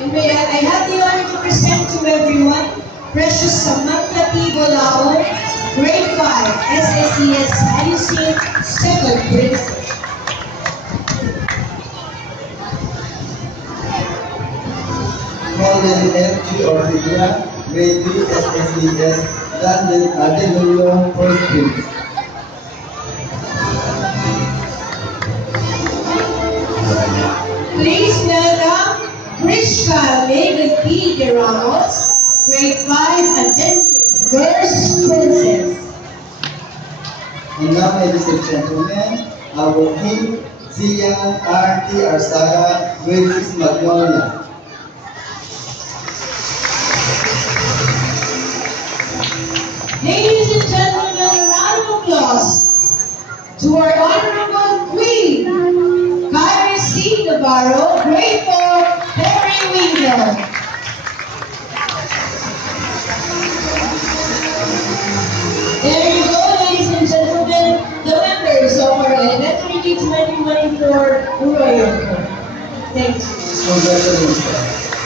And I have the honor to present to everyone Precious Samantha T. Bolaon, Grade 5, SSCS Alice, second grade. Colonel F.G. Ortega, Grade 3 SSES, London Adelio, first grade. Please welcome Krishka Megan P. De Ramos, Grade 5, and then First Princess. And now, ladies and gentlemen, our King, Zian R.T. Arsaga, Grade 6 Magnolia. Ladies and gentlemen, a round of applause to our Honorable Queen, Kyrie C. Navarro, Grade 4, Periwinkle. There you go, ladies and gentlemen, the members of our Elementary 2024 Royal Court. Thank you. Congratulations.